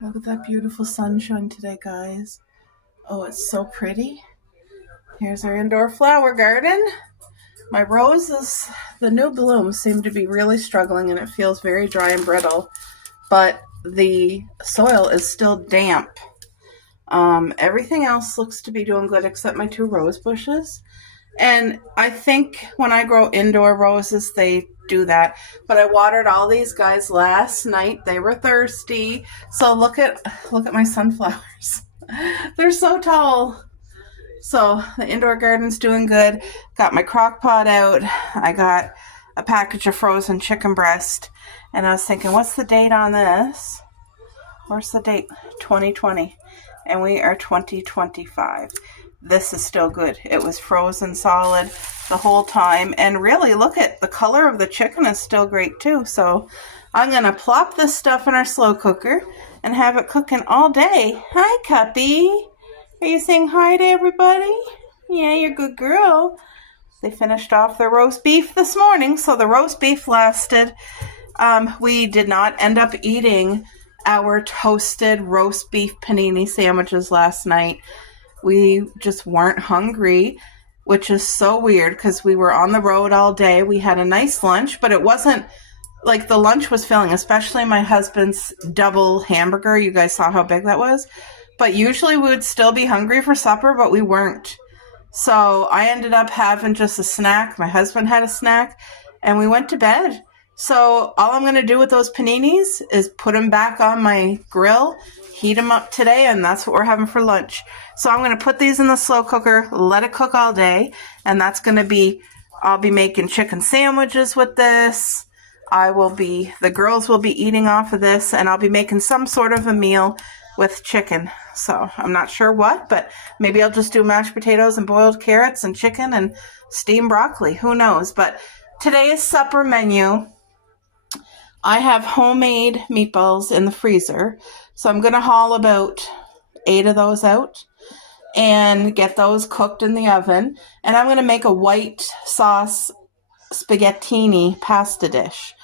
Look at that beautiful sunshine today, guys. Oh, it's so pretty. Here's our indoor flower garden. My roses, the new blooms seem to be really struggling and it feels very dry and brittle, but the soil is still damp. Everything else looks to be doing good except my two rose bushes. And I think when I grow indoor roses, they do that. But I watered all these guys last night. They were thirsty. So look at my sunflowers. They're so tall. So the indoor garden's doing good. Got my crock pot out. I got a package of frozen chicken breast. And I was thinking, what's the date on this? Where's the date? 2020. And we are 2025. This is still good. It was frozen solid the whole time. And really, look at the color of the chicken is still great too. So I'm going to plop this stuff in our slow cooker and have it cooking all day. Hi, Cuppy. Are you saying hi to everybody? Yeah, you're a good girl. They finished off their roast beef this morning. So the roast beef lasted. We did not end up eating our toasted roast beef panini sandwiches last night. We just weren't hungry, which is so weird because we were on the road all day. We had a nice lunch, but it wasn't like the lunch was filling, especially my husband's double hamburger. You guys saw how big that was. But usually we would still be hungry for supper, but we weren't. So I ended up having just a snack. My husband had a snack, and we went to bed. So all I'm going to do with those paninis is put them back on my grill, heat them up today, and that's what we're having for lunch. So I'm going to put these in the slow cooker, let it cook all day, and that's going to be, I'll be making chicken sandwiches with this. The girls will be eating off of this, and I'll be making some sort of a meal with chicken. So I'm not sure what, but maybe I'll just do mashed potatoes and boiled carrots and chicken and steamed broccoli. Who knows? But today's supper menu, I have homemade meatballs in the freezer. So I'm going to haul about 8 of those out and get those cooked in the oven. And I'm going to make a white sauce spaghettini pasta dish.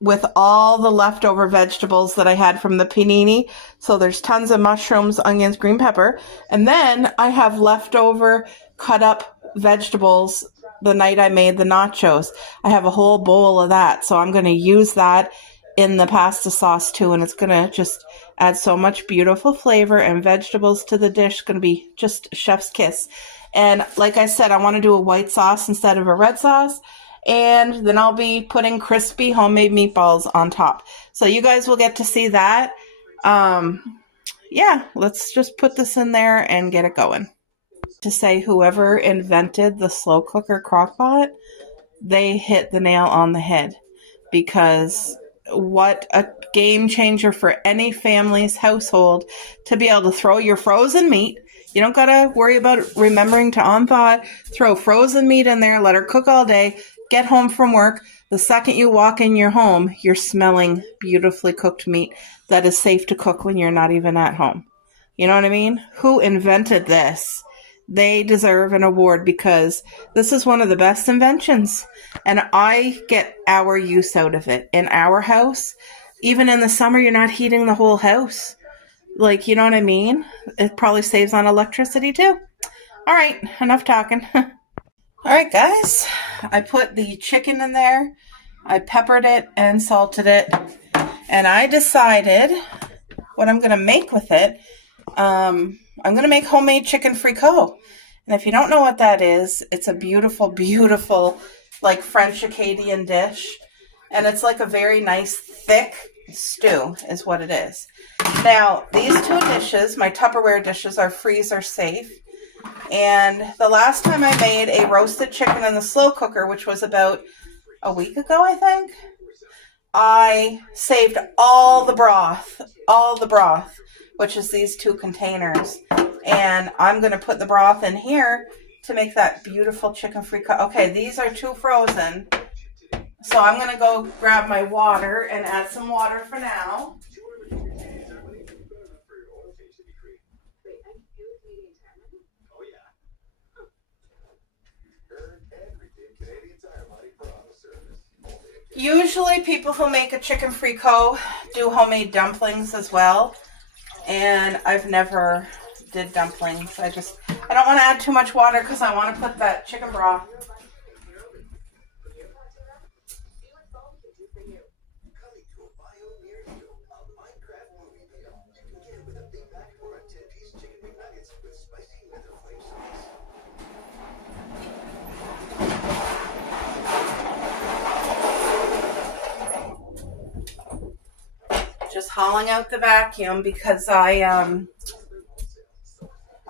With all the leftover vegetables that I had from the panini. So there's tons of mushrooms, onions, green pepper. And then I have leftover cut up vegetables the night I made the nachos. I have a whole bowl of that. So I'm going to use that in the pasta sauce too. And it's going to just add so much beautiful flavor and vegetables to the dish. It's going to be just chef's kiss. And like I said, I want to do a white sauce instead of a red sauce. And then I'll be putting crispy homemade meatballs on top. So you guys will get to see that. Yeah, let's just put this in there and get it going. To say whoever invented the slow cooker crock pot, they hit the nail on the head. Because what a game changer for any family's household to be able to throw your frozen meat. You don't got to worry about remembering to on-thaw. Throw frozen meat in there, let her cook all day. Get home from work. The second you walk in your home, you're smelling beautifully cooked meat that is safe to cook when you're not even at home. You know what I mean? Who invented this? They deserve an award because this is one of the best inventions. And I get our use out of it. In our house, even in the summer, you're not heating the whole house. Like, you know what I mean? It probably saves on electricity too. All right, enough talking. All right, guys, I put the chicken in there. I peppered it and salted it. And I decided what I'm going to make with it. I'm going to make homemade chicken fricot. And if you don't know what that is, it's a beautiful, beautiful, like French Acadian dish. And it's like a very nice, thick stew is what it is. Now, these two dishes, my Tupperware dishes, are freezer safe. And the last time I made a roasted chicken in the slow cooker, which was about a week ago, I think, I saved all the broth, which is these two containers. And I'm going to put the broth in here to make that beautiful chicken fricot. Okay, these are too frozen. So I'm going to go grab my water and add some water for now. Usually people who make a chicken fricot do homemade dumplings as well. And I've never did dumplings. I don't want to add too much water because I want to put that chicken broth. Just hauling out the vacuum because I'm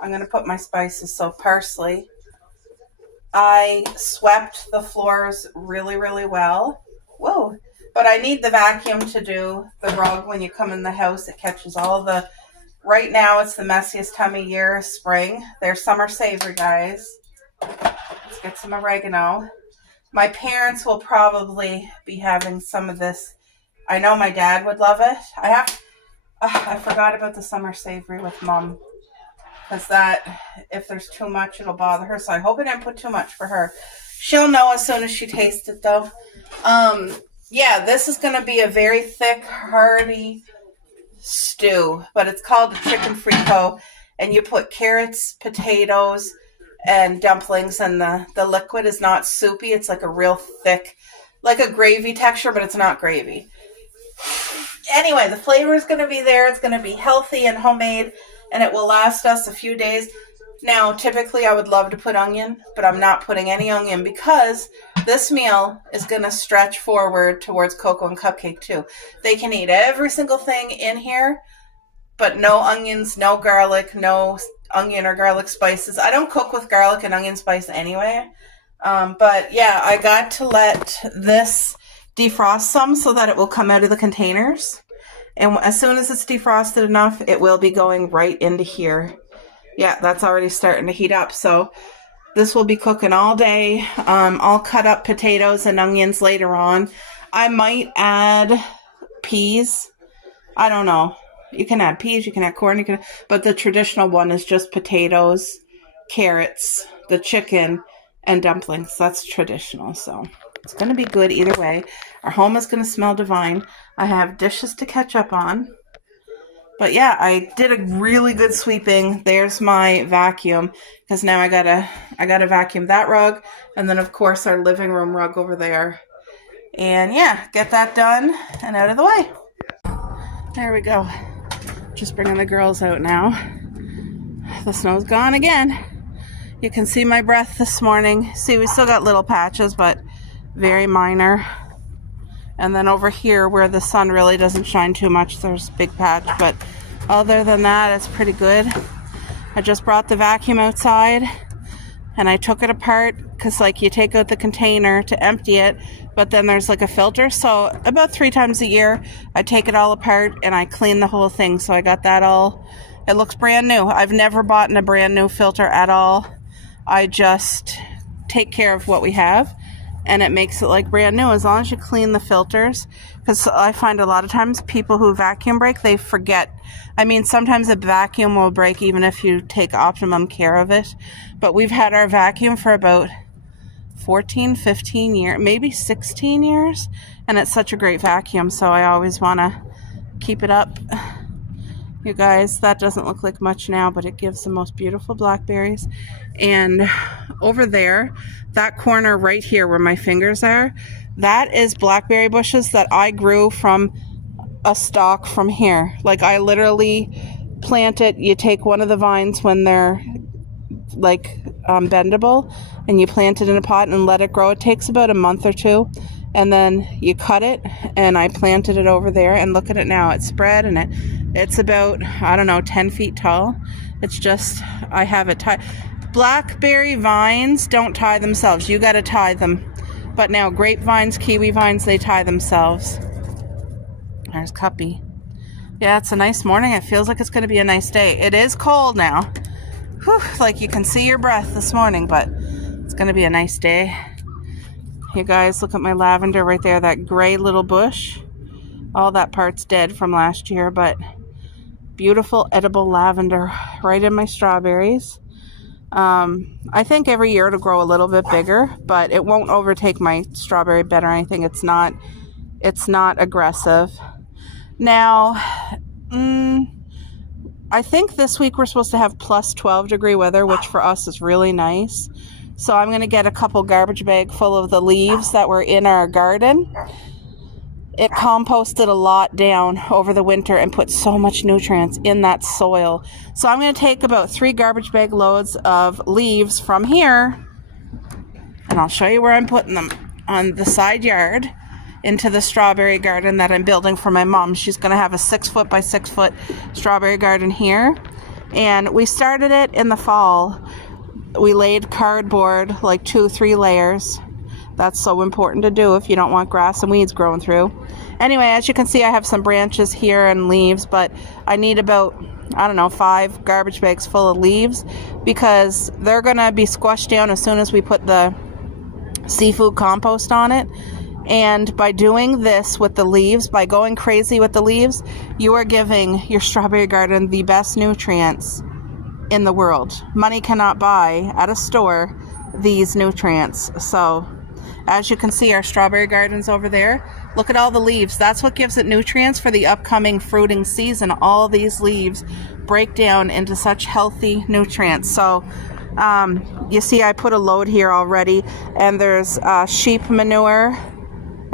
going to put my spices. So parsley. I swept the floors really, really well. Whoa. But I need the vacuum to do the rug when you come in the house. It catches all the... Right now, it's the messiest time of year, spring. There's summer savory, guys. Let's get some oregano. My parents will probably be having some of this. I know my dad would love it. I forgot about the summer savory with Mom. Because that, if there's too much, it'll bother her. So I hope I didn't put too much for her. She'll know as soon as she tastes it, though. Yeah, this is going to be a very thick, hearty stew. But it's called a chicken fricot. And you put carrots, potatoes, and dumplings. And the liquid is not soupy. It's like a real thick, like a gravy texture, but it's not gravy. Anyway, the flavor is going to be there. It's going to be healthy and homemade, and it will last us a few days. Now, typically I would love to put onion, but I'm not putting any onion because this meal is going to stretch forward towards Cocoa and Cupcake too. They can eat every single thing in here, but no onions, no garlic, no onion or garlic spices. I don't cook with garlic and onion spice anyway. But yeah, I got to let this defrost some so that it will come out of the containers. And as soon as it's defrosted enough, it will be going right into here. Yeah, that's already starting to heat up. So this will be cooking all day. I'll cut up potatoes and onions later on. I might add peas. I don't know. You can add peas, you can add corn, but the traditional one is just potatoes, carrots, the chicken, and dumplings. That's traditional, so it's going to be good either way. Our home is going to smell divine. I have dishes to catch up on. But yeah, I did a really good sweeping. There's my vacuum, because now I gotta vacuum that rug, and then of course our living room rug over there. And yeah, get that done and out of the way. There we go. Just bringing the girls out now. The snow's gone again. You can see my breath this morning. See, we still got little patches, but very minor. And then over here where the sun really doesn't shine too much, there's a big patch. But other than that, it's pretty good. I just brought the vacuum outside and I took it apart because like you take out the container to empty it, but then there's like a filter. So about 3 times a year, I take it all apart and I clean the whole thing. So I got that all. It looks brand new. I've never bought a brand new filter at all. I just take care of what we have. And it makes it like brand new as long as you clean the filters. Because I find a lot of times people who vacuum break, they forget. I mean, sometimes a vacuum will break even if you take optimum care of it. But we've had our vacuum for about 14, 15 years, maybe 16 years. And it's such a great vacuum, so I always want to keep it up. You guys, that doesn't look like much now, but it gives the most beautiful blackberries. And over there, that corner right here where my fingers are, that is blackberry bushes that I grew from a stalk from here. Like I literally plant it. You take one of the vines when they're like bendable and you plant it in a pot and let it grow. It takes about a month or 2. And then you cut it, and I planted it over there, and look at it now. It's spread, and it's about, I don't know, 10 feet tall. It's just, I have it tied. Blackberry vines don't tie themselves. You got to tie them. But now grapevines, kiwi vines, they tie themselves. There's Cuppy. Yeah, it's a nice morning. It feels like it's going to be a nice day. It is cold now. Whew, like you can see your breath this morning, but it's going to be a nice day. You guys, look at my lavender right there, that gray little bush. All that part's dead from last year, but beautiful edible lavender right in my strawberries. I think every year it'll grow a little bit bigger, but it won't overtake my strawberry bed or anything. It's not It's not aggressive. Now, I think this week we're supposed to have plus 12 degree weather, which for us is really nice. So I'm going to get a couple garbage bag full of the leaves that were in our garden. It composted a lot down over the winter and put so much nutrients in that soil. So I'm going to take about 3 garbage bag loads of leaves from here, and I'll show you where I'm putting them on the side yard into the strawberry garden that I'm building for my mom. She's going to have a 6-foot by 6-foot strawberry garden here. And we started it in the fall. We laid cardboard, like 2-3 layers. That's so important to do if you don't want grass and weeds growing through. Anyway, as you can see, I have some branches here and leaves, but I need about, I don't know, 5 garbage bags full of leaves because they're going to be squashed down as soon as we put the seafood compost on it. And by doing this with the leaves, by going crazy with the leaves, you are giving your strawberry garden the best nutrients in the world. Money cannot buy at a store these nutrients. So as you can see, our strawberry gardens over there, look at all the leaves. That's what gives it nutrients for the upcoming fruiting season. All these leaves break down into such healthy nutrients. So you see I put a load here already, and there's sheep manure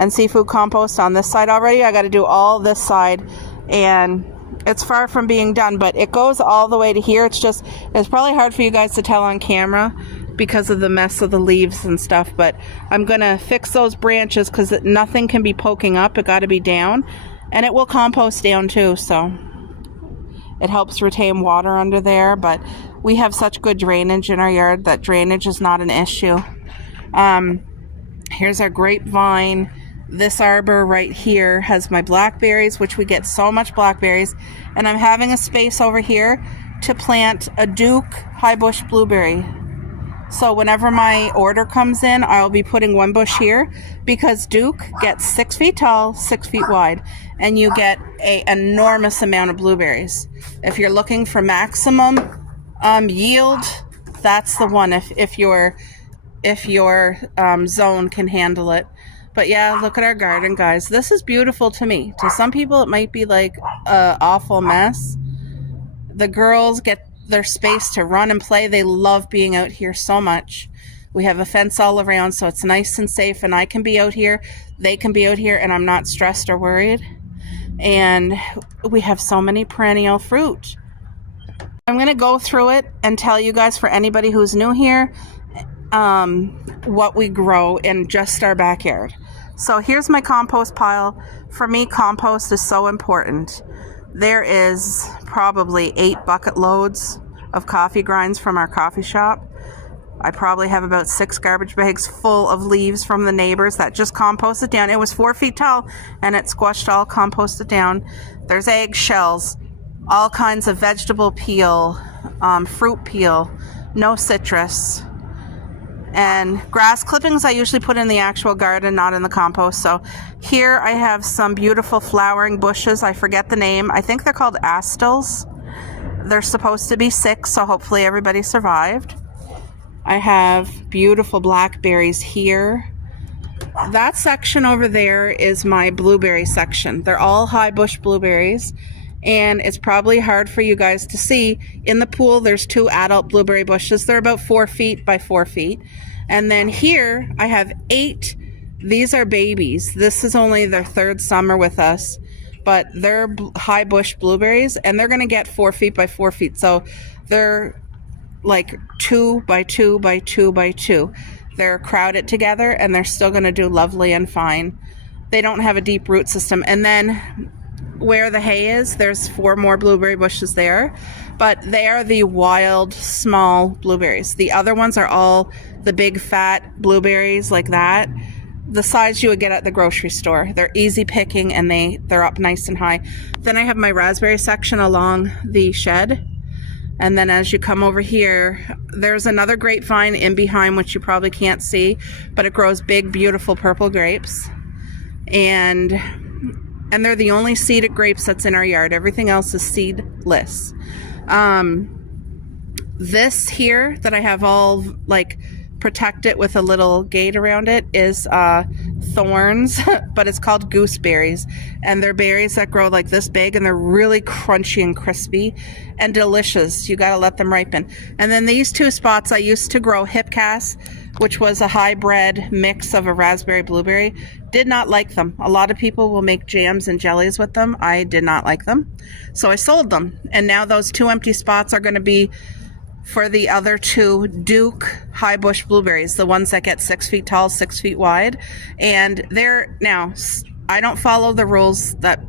and seafood compost on this side already. I got to do all this side, and it's far from being done, but it goes all the way to here. It's probably hard for you guys to tell on camera because of the mess of the leaves and stuff, but I'm gonna fix those branches because nothing can be poking up. It got to be down, and it will compost down too, so it helps retain water under there. But we have such good drainage in our yard that drainage is not an issue. Here's our grapevine. This arbor right here has my blackberries, which we get so much blackberries, and I'm having a space over here to plant a Duke high bush blueberry. So whenever my order comes in, I'll be putting one bush here because Duke gets 6 feet tall, 6 feet wide, and you get an enormous amount of blueberries. If you're looking for maximum yield, that's the one if your zone can handle it. But yeah, look at our garden, guys. This is beautiful to me. To some people, it might be like an awful mess. The girls get their space to run and play. They love being out here so much. We have a fence all around, so it's nice and safe, and I can be out here, they can be out here, and I'm not stressed or worried. And we have so many perennial fruit. I'm going to go through it and tell you guys, for anybody who's new here, what we grow in just our backyard. So here's my compost pile. For me, compost is so important. There is probably 8 bucket loads of coffee grinds from our coffee shop. I probably have about 6 garbage bags full of leaves from the neighbors that just composted down. It was 4 feet tall, and it squashed all composted down. There's egg shells, all kinds of vegetable peel, fruit peel, no citrus. And grass clippings I usually put in the actual garden, not in the compost. So here I have some beautiful flowering bushes. I forget the name. I think they're called astils. They're supposed to be 6, so hopefully everybody survived. I have beautiful blackberries here. That section over there is my blueberry section. They're all high bush blueberries, and it's probably hard for you guys to see. In the pool, there's 2 adult blueberry bushes. They're about 4 feet by 4 feet. And then here I have 8. These are babies. This is only their 3rd summer with us, but they're high bush blueberries, and they're going to get 4 feet by 4 feet. So they're like 2 by 2 by 2 by 2. They're crowded together, and they're still going to do lovely and fine. They don't have a deep root system. And then where the hay is, there's 4 more blueberry bushes there, but they are the wild small blueberries. The other ones are all the big fat blueberries like that, the size you would get at the grocery store. They're easy picking, and they're up nice and high. Then I have my raspberry section along the shed, and then as you come over here, there's another grapevine in behind, which you probably can't see, but it grows big beautiful purple grapes, and they're the only seeded grapes that's in our yard. Everything else is seedless. This here that I have all like protected with a little gate around it is thorns, but it's called gooseberries, and they're berries that grow like this big, and they're really crunchy and crispy and delicious. You got to let them ripen. And then these two spots, I used to grow hipcas, which was a hybrid mix of a raspberry blueberry. Did not like them. A lot of people will make jams and jellies with them. I did not like them, so I sold them. And now those two empty spots are going to be for the other two Duke high bush blueberries, the ones that get 6 feet tall, 6 feet wide. And they're, now, I don't follow the rules that,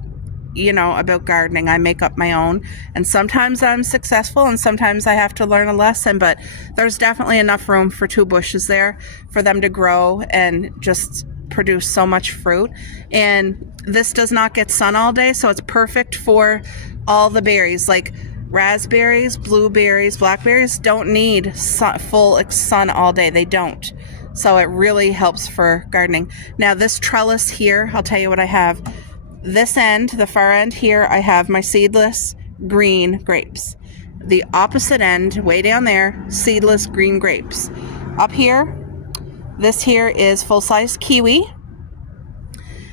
you know, about gardening. I make up my own. And sometimes I'm successful and sometimes I have to learn a lesson, but there's definitely enough room for two bushes there for them to grow and just produce so much fruit. And this does not get sun all day, so it's perfect for all the berries. Like raspberries, blueberries, blackberries don't need full sun all day. They don't. So it really helps for gardening. Now this trellis here, I'll tell you what I have. This end, the far end here, I have my seedless green grapes. The opposite end, way down there, seedless green grapes. Up here, this here is full-size kiwi.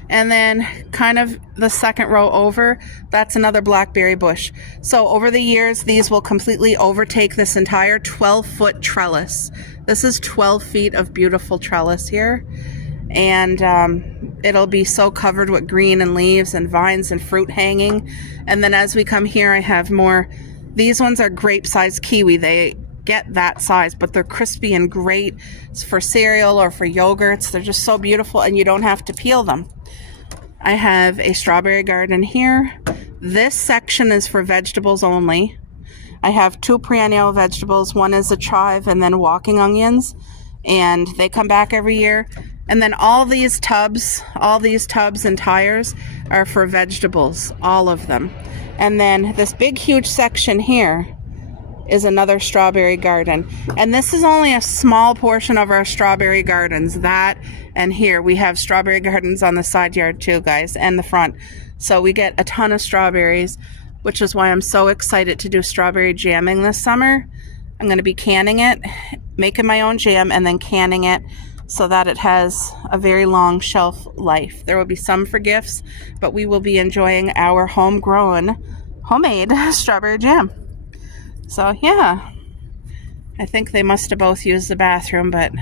And then kind of the second row over, that's another blackberry bush. So over the years, these will completely overtake this entire 12-foot trellis. This is 12 feet of beautiful trellis here. And it'll be so covered with green and leaves and vines and fruit hanging. And then as we come here, I have more. These ones are grape-sized kiwi. They get that size, but they're crispy and great for cereal or for yogurts. They're just so beautiful, and you don't have to peel them. I have a strawberry garden here. This section is for vegetables only. I have two perennial vegetables. One is a chive and then walking onions, and they come back every year. And then all these tubs and tires are for vegetables, all of them. And then this big huge section here is another strawberry garden. And this is only a small portion of our strawberry gardens. That and here we have strawberry gardens on the side yard too, guys, and the front. So we get a ton of strawberries, which is why I'm so excited to do strawberry jamming this summer. I'm going to be canning it, making my own jam, and then canning it so that it has a very long shelf life. There will be some for gifts, but we will be enjoying our homemade strawberry jam. So yeah, I think they must have both used the bathroom, but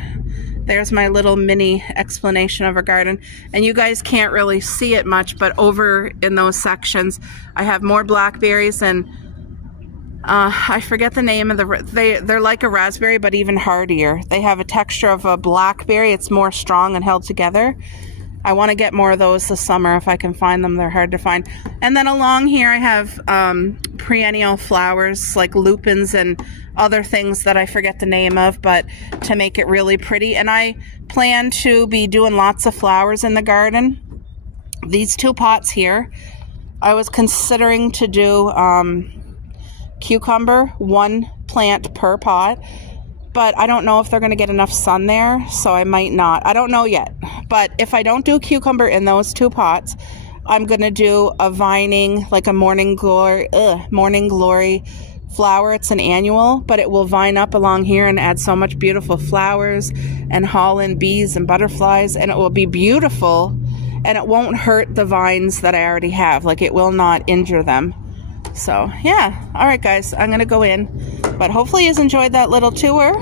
there's my little mini explanation of our garden. And you guys can't really see it much, but over in those sections, I have more blackberries, and I forget the name of they're like a raspberry, but even hardier. They have a texture of a blackberry. It's more strong and held together. I want to get more of those this summer if I can find them. They're hard to find. And then along here I have perennial flowers like lupins and other things that I forget the name of, but to make it really pretty. And I plan to be doing lots of flowers in the garden. These two pots here, I was considering to do cucumber, one plant per pot. But I don't know if they're going to get enough sun there, so I might not. I don't know yet. But if I don't do cucumber in those two pots, I'm going to do a vining, like a morning glory flower. It's an annual, but it will vine up along here and add so much beautiful flowers and haul in bees and butterflies, and it will be beautiful, and it won't hurt the vines that I already have. Like, it will not injure them. So yeah, all right guys, I'm gonna go in, but hopefully you've enjoyed that little tour,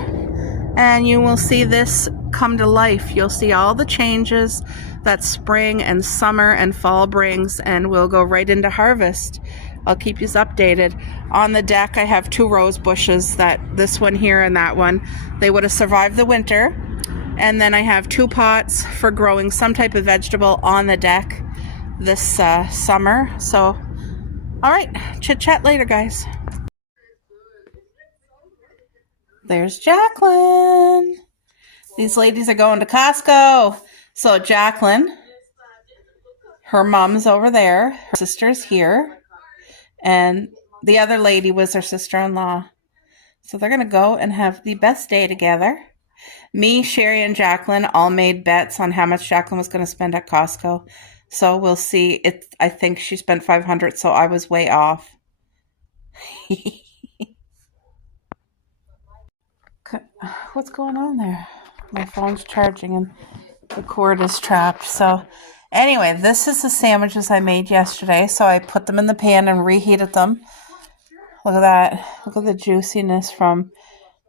and you will see this come to life. You'll see all the changes that spring and summer and fall brings, and we'll go right into harvest. I'll keep you updated. On the deck I have two rose bushes, that this one here and that one, they would have survived the winter. And then I have two pots for growing some type of vegetable on the deck this summer. So all right, chit chat later, guys. There's Jacqueline. These ladies are going to Costco. So Jacqueline, her mom's over there, her sister's here, and the other lady was her sister-in-law. So they're going to go and have the best day together. Me, Sherry, and Jacqueline all made bets on how much Jacqueline was going to spend at Costco. So we'll see. I think she spent $500, so I was way off. What's going on there? My phone's charging and The cord is trapped. So anyway, this is the sandwiches I made yesterday. So I put them in the pan and reheated them. Look at that. Look at the juiciness from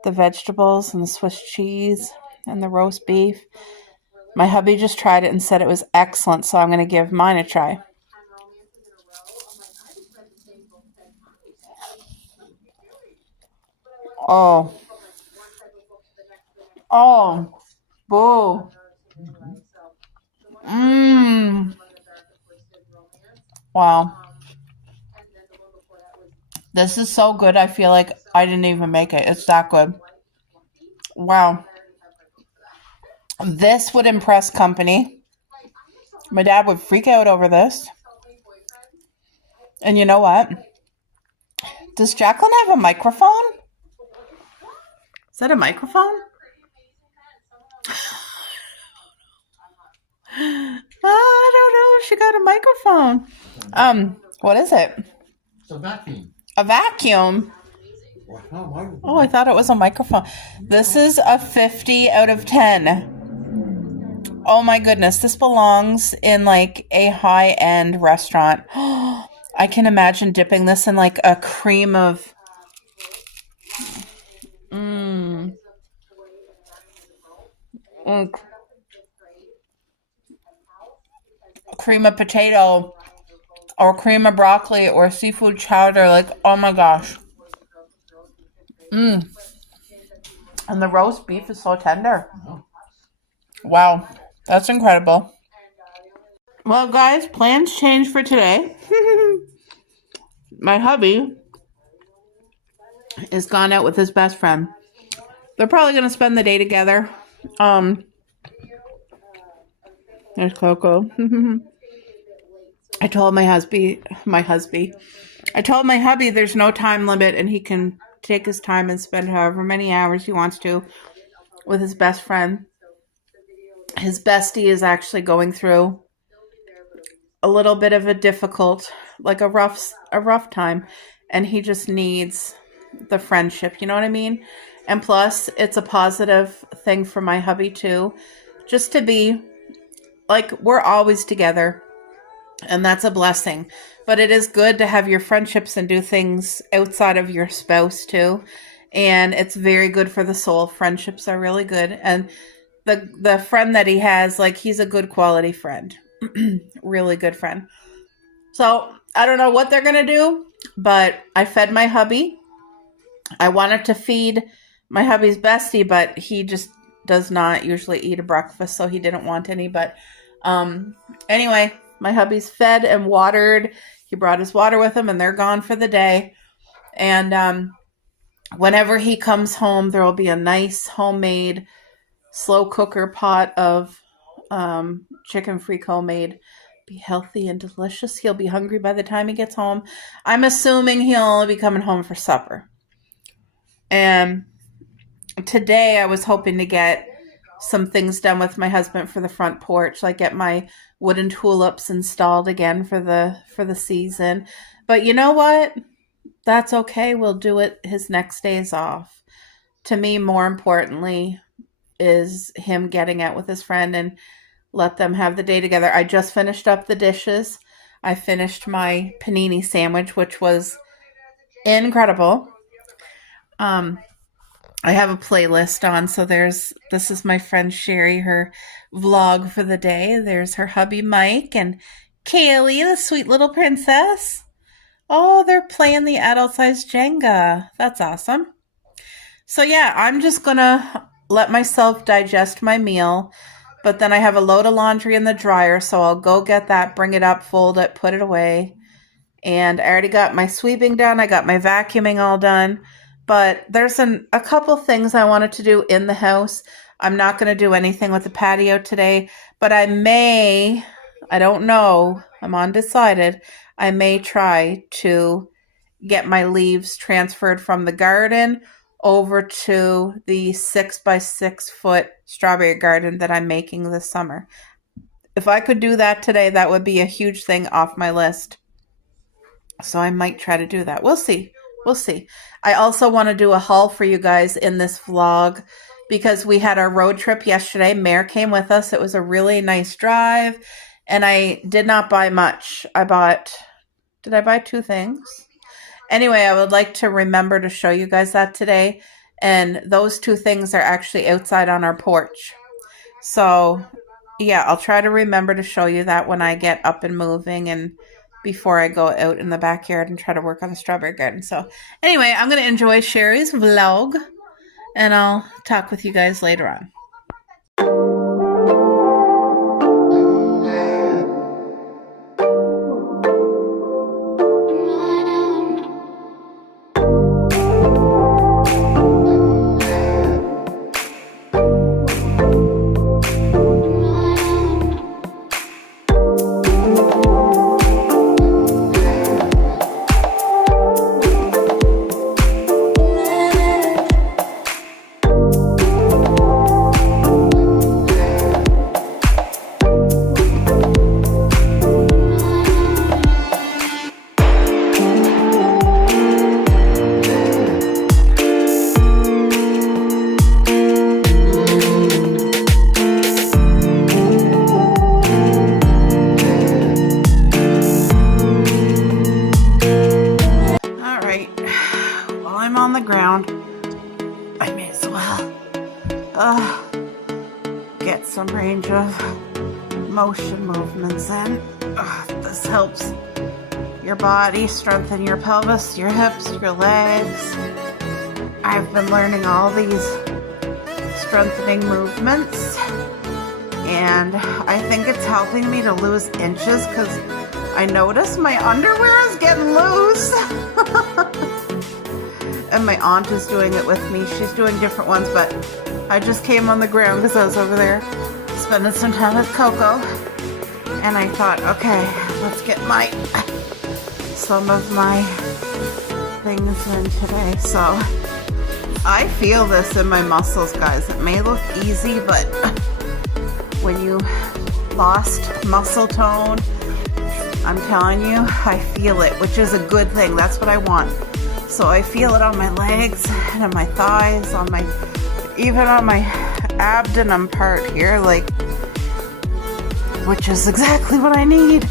the vegetables and the Swiss cheese and the roast beef. My hubby just tried it and said it was excellent, so I'm going to give mine a try. Oh. Oh. Boo. Mmm. Wow. This is so good, I feel like I didn't even make it. It's that good. Wow. This would impress company. My dad would freak out over this. And you know what? Does Jacqueline have a microphone? Is that a microphone? I don't know. She got a microphone. What is it? It's a vacuum. A vacuum? Oh, I thought it was a microphone. This is a 50 out of 10. Oh my goodness. This belongs in like a high-end restaurant. I can imagine dipping this in like a cream of... cream of potato or cream of broccoli or seafood chowder. Like, oh my gosh. And the roast beef is so tender. Wow. That's incredible. Well, guys, plans change for today. My hubby is gone out with his best friend. They're probably going to spend the day together. There's Coco. I told my hubby there's no time limit and he can take his time and spend however many hours he wants to with his best friend. His bestie is actually going through a little bit of a difficult, like a rough time, and he just needs the friendship, you know what I mean? And plus, it's a positive thing for my hubby too, just to be like, we're always together, and that's a blessing. But it is good to have your friendships and do things outside of your spouse too, and it's very good for the soul. Friendships are really good, and the friend that he has, like, he's a good quality friend. Really good friend. So I don't know what they're gonna do, but I fed my hubby. I wanted to feed my hubby's bestie, but he just does not usually eat a breakfast, so he didn't want any. But anyway, my hubby's fed and watered. He brought his water with him, and they're gone for the day. And whenever he comes home, there will be a nice homemade slow cooker pot of chicken freak homemade. Be healthy and delicious. He'll be hungry by the time he gets home. I'm assuming he'll only be coming home for supper. And today I was hoping to get some things done with my husband for the front porch, like get my wooden tulips installed again for the season. But you know what? That's okay. We'll do it his next days off. To me, more importantly, is him getting out with his friend and let them have the day together. I just finished up the dishes. I finished my panini sandwich, which was incredible. I have a playlist on, so this is my friend Sherry, her vlog for the day. There's her hubby Mike and Kaylee, the sweet little princess. Oh, they're playing the adult-sized Jenga. That's awesome. So yeah, I'm just gonna let myself digest my meal, but then I have a load of laundry in the dryer, so I'll go get that, bring it up, fold it, put it away. And I already got my sweeping done. I got my vacuuming all done. But there's a couple things I wanted to do in the house. I'm not going to do anything with the patio today, but I don't know, I'm undecided. I may try to get my leaves transferred from the garden over to the 6x6 foot strawberry garden that I'm making this summer. If I could do that today, that would be a huge thing off my list. So I might try to do that. We'll see. I also want to do a haul for you guys in this vlog. because we had our road trip yesterday. Mare came with us. It was a really nice drive, and I did not buy much. Did I buy 2 things? Anyway, I would like to remember to show you guys that today, and those 2 things are actually outside on our porch. So, yeah, I'll try to remember to show you that when I get up and moving and before I go out in the backyard and try to work on the strawberry garden. So, anyway, I'm going to enjoy Sherry's vlog, and I'll talk with you guys later on. Ground, I may as well get some range of motion movements in. This helps your body, strengthen your pelvis, your hips, your legs. I've been learning all these strengthening movements, and I think it's helping me to lose inches because I notice my underwear is getting loose. And my aunt is doing it with me. She's doing different ones, but I just came on the ground because I was over there spending some time with Coco. And I thought, okay, let's get some of my things in today. So I feel this in my muscles, guys. It may look easy, but when you lost muscle tone, I'm telling you, I feel it, which is a good thing. That's what I want. So I feel it on my legs and on my thighs, even on my abdomen part here, like, which is exactly what I need.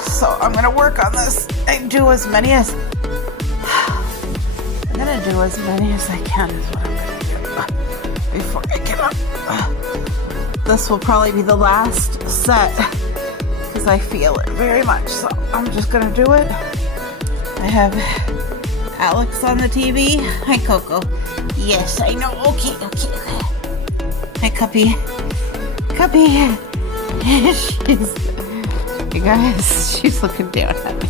So I'm gonna work on this. I'm gonna do as many as I can is what I'm gonna do before I get up. This will probably be the last set because I feel it very much. So I'm just gonna do it. I have Alex on the TV. Hi, Coco. Yes, I know. Okay. Hi, Cuppy. You guys, she's looking down at me.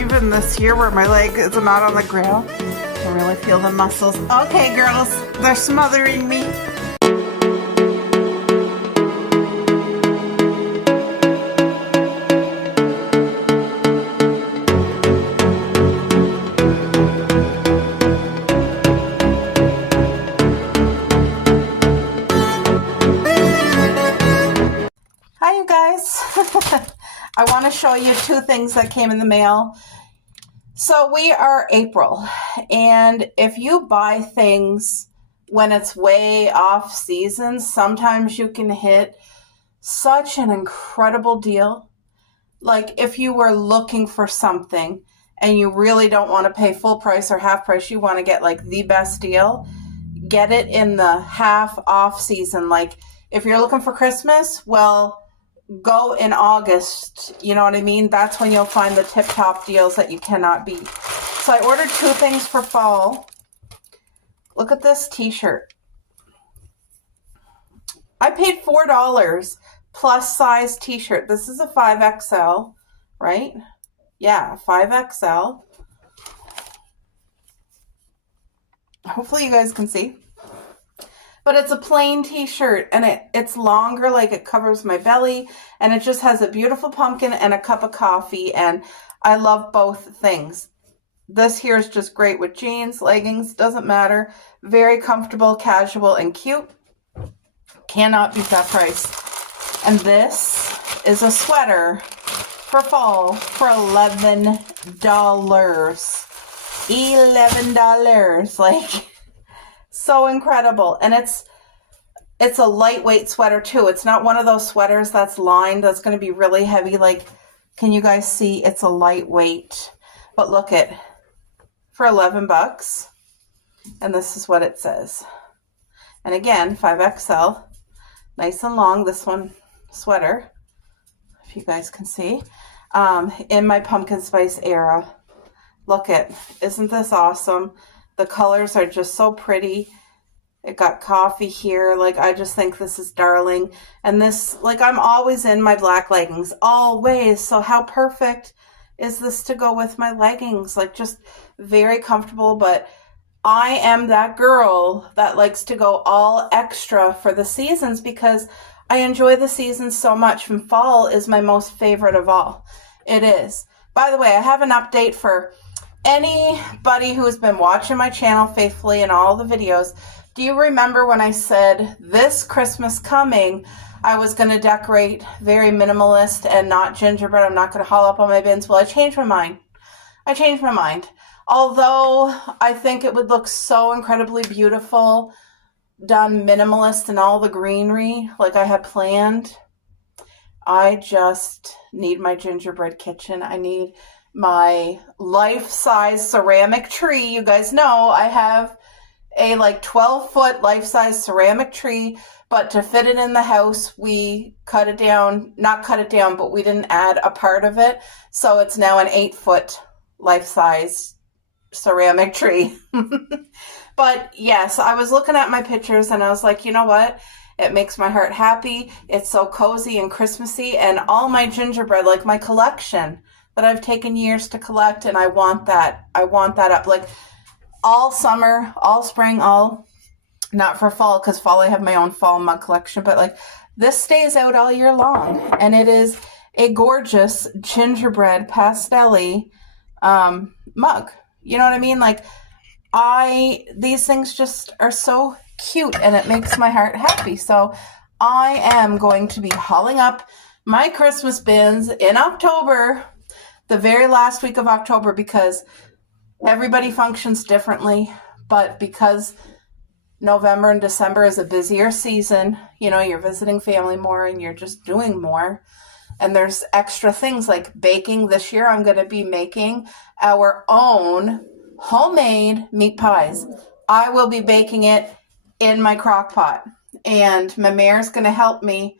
Even this here where my leg is not on the ground, I can really feel the muscles. Okay, girls, they're smothering me. I want to show you 2 things that came in the mail. So we are April, and if you buy things when it's way off season, sometimes you can hit such an incredible deal. Like if you were looking for something and you really don't want to pay full price or half price, you want to get like the best deal, get it in the half off season. Like if you're looking for Christmas, well, go in August, you know what I mean? That's when you'll find the tip-top deals that you cannot beat. So I ordered 2 things for fall. Look at this t-shirt. I paid $4 plus size t-shirt. This is a 5XL, right? Yeah, 5XL. Hopefully you guys can see. But it's a plain t-shirt, and it's longer, like it covers my belly, and it just has a beautiful pumpkin and a cup of coffee, and I love both things. This here is just great with jeans, leggings, doesn't matter. Very comfortable, casual, and cute. Cannot beat that price. And this is a sweater for fall for $11. $11. Like, so incredible. And it's a lightweight sweater too. It's not one of those sweaters that's lined that's going to be really heavy. Like, can you guys see? It's a lightweight. But look at, for $11. And this is what it says. And again, 5XL. Nice and long, this one, sweater. If you guys can see. In my pumpkin spice era. Look at, isn't this awesome? The colors are just so pretty. It got coffee here. Like, I just think this is darling. And this, like, I'm always in my black leggings. Always. So how perfect is this to go with my leggings? Like, just very comfortable. But I am that girl that likes to go all extra for the seasons because I enjoy the seasons so much. And fall is my most favorite of all. It is. By the way, I have an update for anybody who has been watching my channel faithfully in all the videos. Do you remember when I said this Christmas coming, I was going to decorate very minimalist and not gingerbread? I'm not going to haul up on my bins. Well, I changed my mind. Although I think it would look so incredibly beautiful done minimalist and all the greenery like I had planned, I just need my gingerbread kitchen. I need my life-size ceramic tree. You guys know I have a like 12-foot life-size ceramic tree, but to fit it in the house, we cut it down, not cut it down, but we didn't add a part of it. So it's now an 8-foot life-size ceramic tree. But yes, I was looking at my pictures and I was like, you know what? It makes my heart happy. It's so cozy and Christmassy, and all my gingerbread, like my collection that I've taken years to collect, and I want that up. Like, all summer, all spring, all, not for fall, because fall I have my own fall mug collection, but like this stays out all year long. And it is a gorgeous gingerbread pastel-y mug. You know what I mean? Like, these things just are so cute and it makes my heart happy. So I am going to be hauling up my Christmas bins in October, the very last week of October, because everybody functions differently, but because November and December is a busier season, you know, you're visiting family more and you're just doing more. And there's extra things like baking. This year I'm going to be making our own homemade meat pies. I will be baking it in my crock pot, and my mayor's going to help me.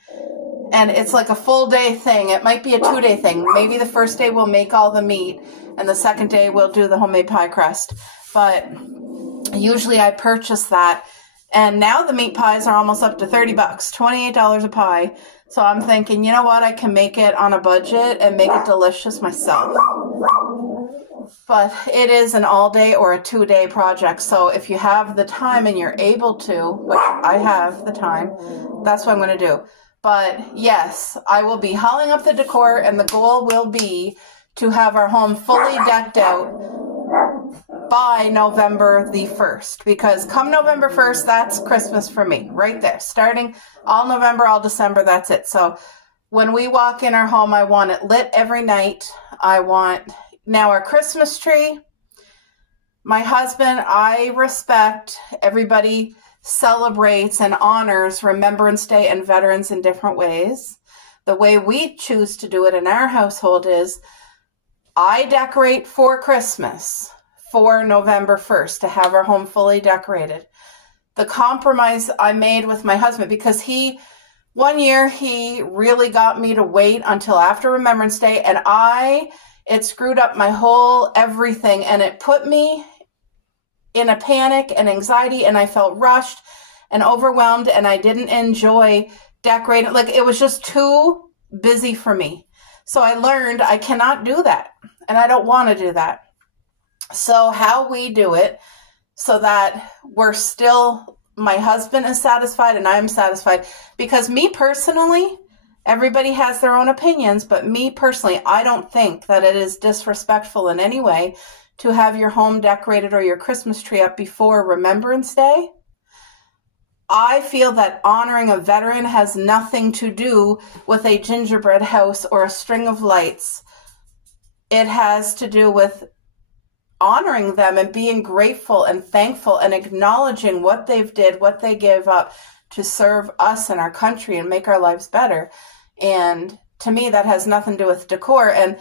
And it's like a full day thing. It might be a 2-day thing. Maybe the first day we'll make all the meat, and the second day we'll do the homemade pie crust. But usually I purchase that. And now the meat pies are almost up to $30, $28 a pie. So I'm thinking, you know what? I can make it on a budget and make it delicious myself. But it is an all-day or a 2-day project. So if you have the time and you're able to, which I have the time, that's what I'm going to do. But yes, I will be hauling up the decor, and the goal will be to have our home fully decked out by November the 1st. Because come November 1st, that's Christmas for me, right there. Starting all November, all December, that's it. So when we walk in our home, I want it lit every night. I want now our Christmas tree. My husband, I respect everybody celebrates and honors Remembrance Day and veterans in different ways. The way we choose to do it in our household is I decorate for Christmas for November 1st to have our home fully decorated. The compromise I made with my husband, because one year he really got me to wait until after Remembrance Day, and it screwed up my whole everything, and it put me in a panic and anxiety, and I felt rushed and overwhelmed, and I didn't enjoy decorating. Like, it was just too busy for me. So I learned I cannot do that, and I don't want to do that. So how we do it so that my husband is satisfied and I'm satisfied, because me personally, everybody has their own opinions, but me personally, I don't think that it is disrespectful in any way to have your home decorated or your Christmas tree up before Remembrance Day. I feel that honoring a veteran has nothing to do with a gingerbread house or a string of lights. It has to do with honoring them and being grateful and thankful and acknowledging what they've did, what they gave up to serve us and our country and make our lives better. And to me, that has nothing to do with decor. And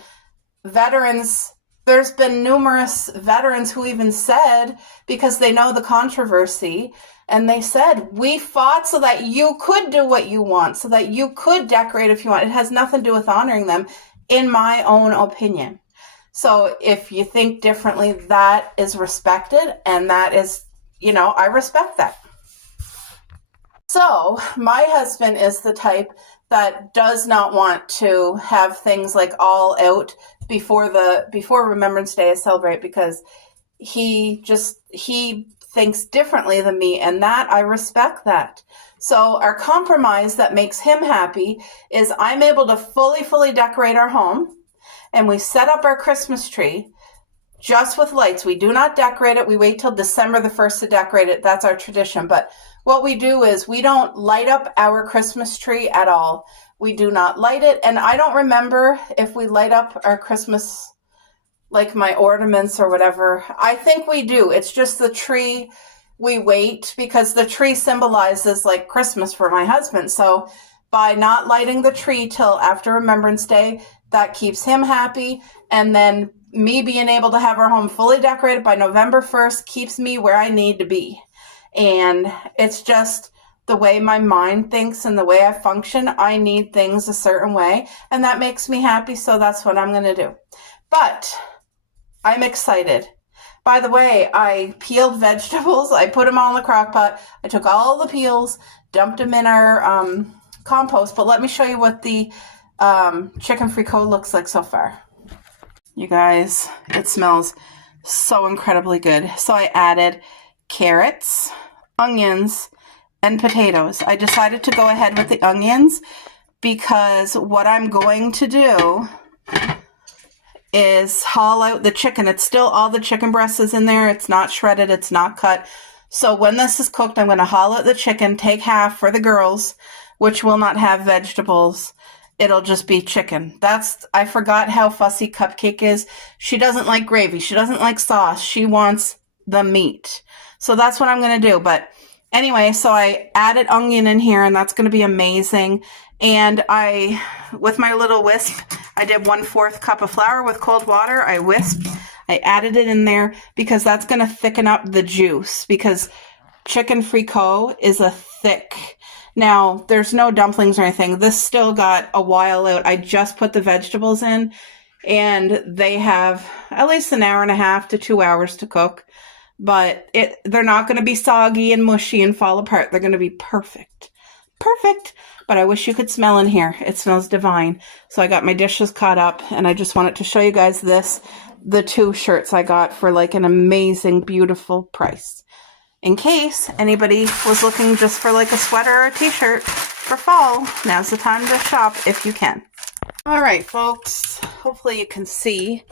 veterans, there's been numerous veterans who even said, because they know the controversy, and they said, we fought so that you could do what you want, so that you could decorate if you want. It has nothing to do with honoring them, in my own opinion. So if you think differently, that is respected, and that is, I respect that. So my husband is the type that does not want to have things like all out before Remembrance Day is celebrated, because he thinks differently than me, and that I respect that. So our compromise that makes him happy is I'm able to fully decorate our home, and we set up our Christmas tree just with lights. We do not decorate it. We wait till December the 1st to decorate it. That's our tradition. But what we do is we don't light up our Christmas tree at all. We do not light it. And I don't remember if we light up our Christmas, like my ornaments or whatever. I think we do. It's just the tree we wait, because the tree symbolizes like Christmas for my husband. So by not lighting the tree till after Remembrance Day, that keeps him happy. And then me being able to have our home fully decorated by November 1st keeps me where I need to be. And it's just the way my mind thinks and the way I function. I need things a certain way, and that makes me happy. So that's what I'm going to do. But I'm excited. By the way, I peeled vegetables. I put them all in the crock pot. I took all the peels, dumped them in our compost. But let me show you what the chicken fricot looks like so far. You guys, it smells so incredibly good. So I added carrots, onions, and potatoes. I decided to go ahead with the onions because what I'm going to do is haul out the chicken. It's still, all the chicken breast is in there. It's not shredded. It's not cut. So when this is cooked, I'm going to haul out the chicken, take half for the girls, which will not have vegetables. It'll just be chicken. I forgot how fussy Cupcake is. She doesn't like gravy. She doesn't like sauce. She wants the meat. So that's what I'm going to do. But anyway, so I added onion in here, and that's going to be amazing. And with my little whisk, I did 1/4 cup of flour with cold water. I whisked. I added it in there because that's going to thicken up the juice, because chicken fricot is a thick. Now, there's no dumplings or anything. This still got a while out. I just put the vegetables in, and they have at least an hour and a half to 2 hours to cook. But they're not going to be soggy and mushy and fall apart. They're going to be perfect. Perfect. But I wish you could smell in here. It smells divine. So I got my dishes caught up, and I just wanted to show you guys the 2 shirts I got for like an amazing, beautiful price. In case anybody was looking just for like a sweater or a t-shirt for fall, now's the time to shop if you can. All right, folks. Hopefully you can see.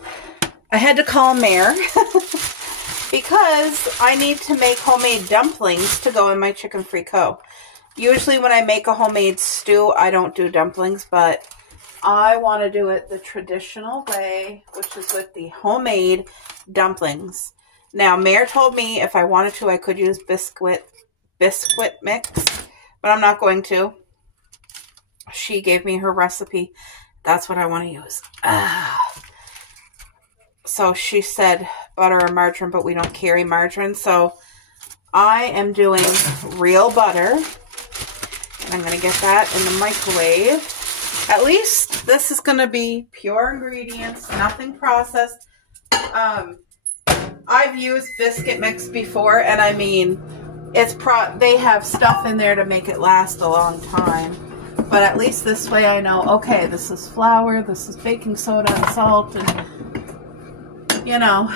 I had to call Mare because I need to make homemade dumplings to go in my chicken fricot. Usually when I make a homemade stew, I don't do dumplings, but I want to do it the traditional way, which is with the homemade dumplings. Now, Mare told me if I wanted to, I could use biscuit mix, but I'm not going to. She gave me her recipe. That's what I want to use. So she said butter or margarine, but we don't carry margarine. So I am doing real butter. And I'm going to get that in the microwave. At least this is going to be pure ingredients, nothing processed. I've used biscuit mix before, and I mean, they have stuff in there to make it last a long time. But at least this way I know, okay, this is flour, this is baking soda and salt, and you know.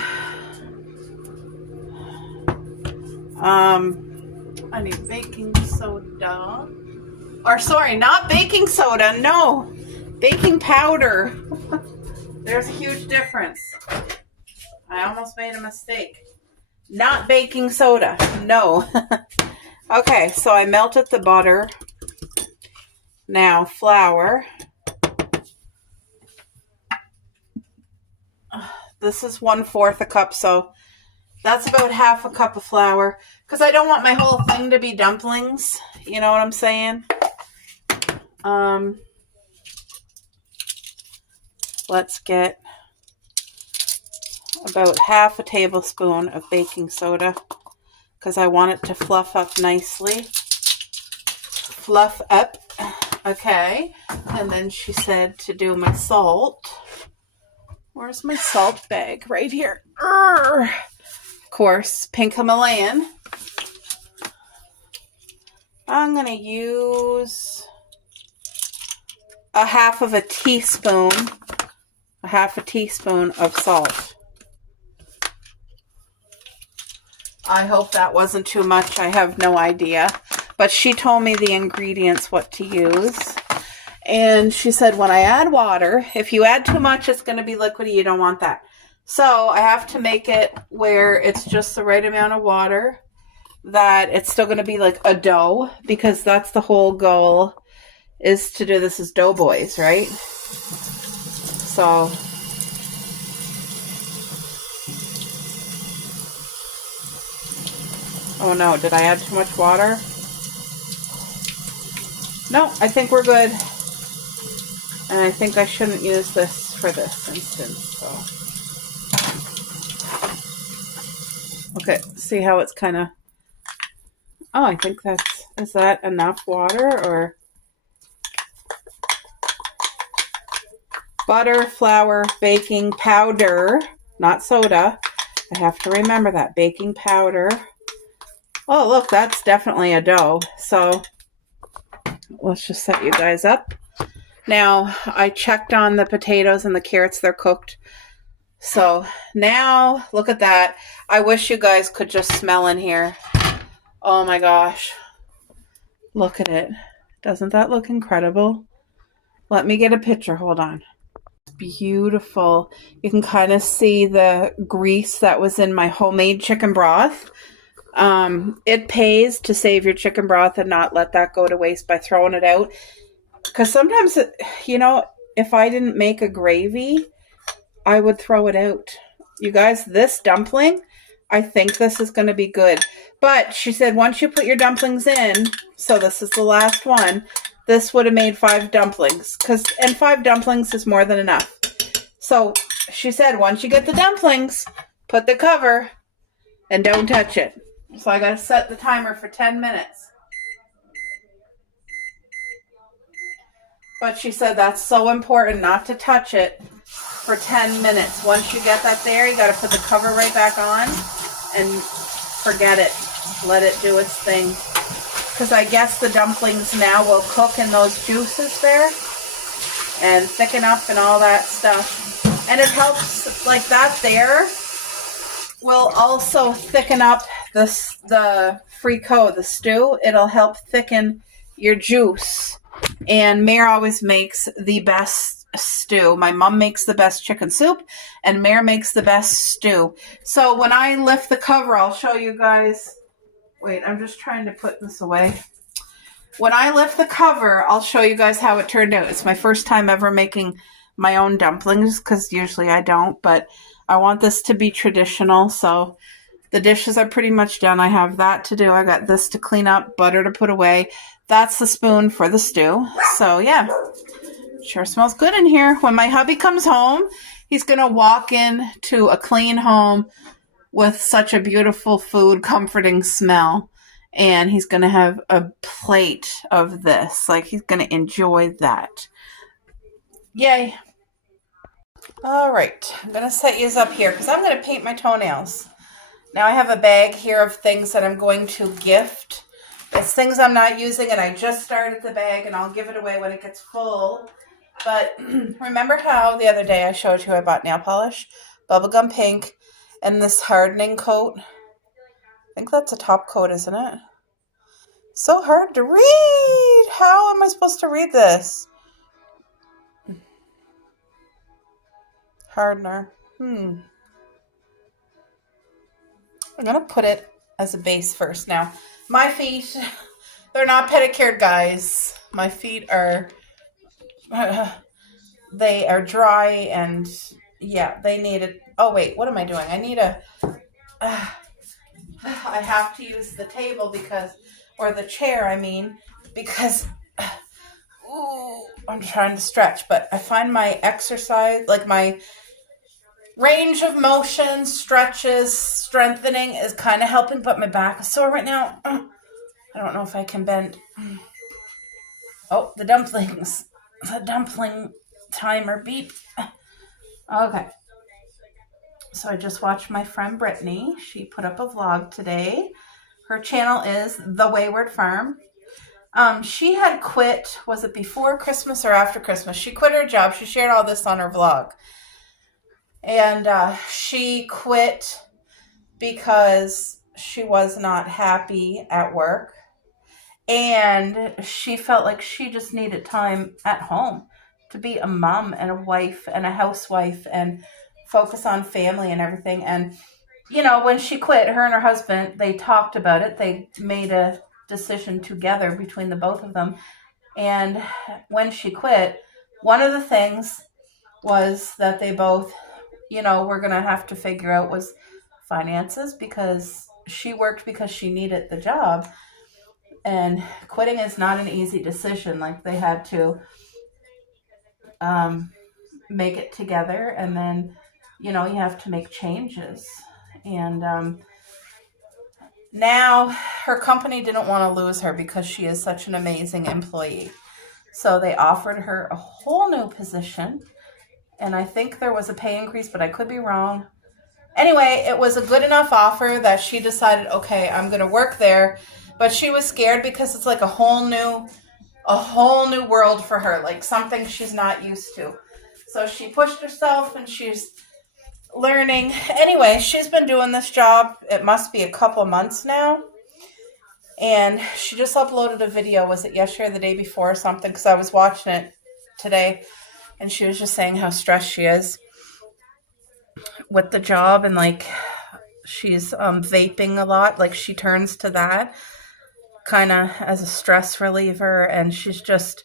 I need baking soda. Or sorry, not baking soda, no. Baking powder. There's a huge difference. I almost made a mistake. Not baking soda. No. Okay, so I melted the butter. Now, flour. This is 1/4 a cup, so that's about half a cup of flour. Because I don't want my whole thing to be dumplings. You know what I'm saying? Let's get about half a tablespoon of baking soda because I want it to fluff up nicely. Fluff up. Okay. And then she said to do my salt. Where's my salt bag? Right here. Of course, pink Himalayan. I'm going to use a half a teaspoon of salt. I hope that wasn't too much. I have no idea. But she told me the ingredients, what to use. And she said when I add water, if you add too much, it's going to be liquidy. You don't want that. So I have to make it where it's just the right amount of water, that it's still going to be like a dough, because that's the whole goal, is to do this as doughboys, right? So oh no, did I add too much water? No, I think we're good. And I think I shouldn't use this for this instance. So. Okay, see how it's kind of... Oh, I think that's... Is that enough water or... Butter, flour, baking powder, not soda. I have to remember that. Baking powder. Oh, look, that's definitely a dough. So let's just set you guys up. Now, I checked on the potatoes and the carrots. They're cooked. So now, look at that. I wish you guys could just smell in here. Oh my gosh. Look at it. Doesn't that look incredible? Let me get a picture. Hold on. Beautiful. You can kind of see the grease that was in my homemade chicken broth. It pays to save your chicken broth and not let that go to waste by throwing it out. Because sometimes, you know, if I didn't make a gravy, I would throw it out. You guys, this dumpling, I think this is going to be good. But she said once you put your dumplings in, so this is the last one, this would have made 5 dumplings. And 5 dumplings is more than enough. So she said once you get the dumplings, put the cover and don't touch it. So I got to set the timer for 10 minutes. But she said that's so important not to touch it for 10 minutes. Once you get that there, you got to put the cover right back on and forget it. Let it do its thing. Because I guess the dumplings now will cook in those juices there and thicken up and all that stuff. And it helps, like that there will also thicken up the fricot, the stew. It'll help thicken your juice. And Mare always makes the best stew. My mom makes the best chicken soup, and Mare makes the best stew. So when I lift the cover, I'll show you guys. Wait, I'm just trying to put this away. When I lift the cover, I'll show you guys how it turned out. It's my first time ever making my own dumplings, because usually I don't, but I want this to be traditional. So the dishes are pretty much done. I have that to do. I got this to clean up, butter to put away. That's the spoon for the stew. So yeah, sure smells good in here. When my hubby comes home, he's going to walk into a clean home with such a beautiful food, comforting smell. And he's going to have a plate of this. Like, he's going to enjoy that. Yay. All right. I'm going to set you up here because I'm going to paint my toenails. Now I have a bag here of things that I'm going to gift. It's things I'm not using, and I just started the bag, and I'll give it away when it gets full. But remember how the other day I showed you I bought nail polish, bubblegum pink, and this hardening coat? I think that's a top coat, isn't it? So hard to read. How am I supposed to read this? Hardener. I'm going to put it as a base first. Now, my feet, they're not pedicured, guys. My feet are, they are dry, and yeah, they need it. oh wait, what am I doing? I need a, I have to use the table because, or the chair, I mean, because, ooh, I'm trying to stretch, but I find my exercise, like my range of motion, stretches, strengthening is kind of helping, but my back is sore right now. I don't know if I can bend. Oh, the dumplings. The dumpling timer beep. Okay. So I just watched my friend Brittany. She put up a vlog today. Her channel is The Wayward Farm. She had quit, was it before Christmas or after Christmas? She quit her job. She shared all this on her vlog. And she quit because she was not happy at work. And she felt like she just needed time at home to be a mom and a wife and a housewife and focus on family and everything. And, you know, when she quit, her and her husband, they talked about it. They made a decision together between the both of them. And when she quit, one of the things was that they both, you know, were going to have to figure out was finances, because she worked because she needed the job. And quitting is not an easy decision. Like, they had to make it together, and then, you know, you have to make changes. And now her company didn't want to lose her because she is such an amazing employee. So they offered her a whole new position. And I think there was a pay increase, but I could be wrong. Anyway, it was a good enough offer that she decided, okay, I'm going to work there. But she was scared because it's like a whole new world for her, like something she's not used to. So she pushed herself and she's learning. Anyway, she's been doing this job, it must be a couple months now. And she just uploaded a video, was it yesterday or the day before or something? Because I was watching it today. And she was just saying how stressed she is with the job. And like, she's vaping a lot. Like, she turns to that kind of as a stress reliever, and she's just,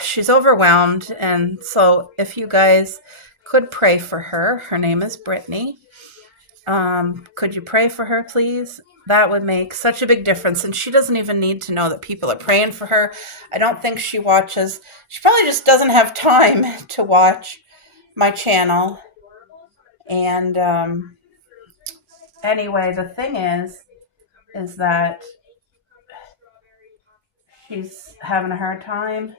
she's overwhelmed. And so if you guys could pray for her, her name is Brittany. Could you pray for her, please? That would make such a big difference. And she doesn't even need to know that people are praying for her. I don't think she watches. She probably just doesn't have time to watch my channel. And anyway, the thing is that she's having a hard time,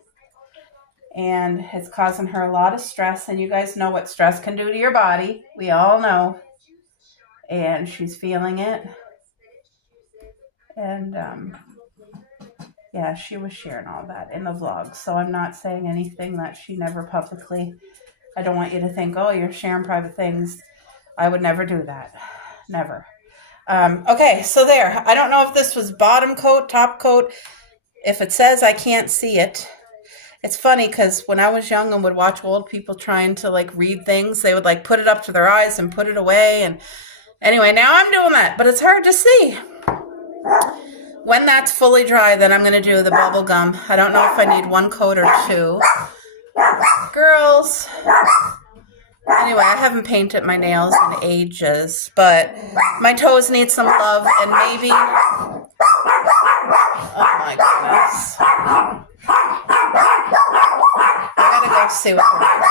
and it's causing her a lot of stress. And you guys know what stress can do to your body. We all know. And she's feeling it. And yeah, she was sharing all that in the vlog. So I'm not saying anything that she never publicly. I don't want you to think, oh, you're sharing private things. I would never do that. Never. Okay, so there. I don't know if this was bottom coat, top coat. If it says, I can't see it. It's funny because when I was young and would watch old people trying to like read things, they would like put it up to their eyes and put it away. And anyway, now I'm doing that, but it's hard to see. When that's fully dry, then I'm going to do the bubble gum. I don't know if I need one coat or two. Girls. Anyway, I haven't painted my nails in ages, but my toes need some love, and maybe, oh my goodness. I gotta go see what they're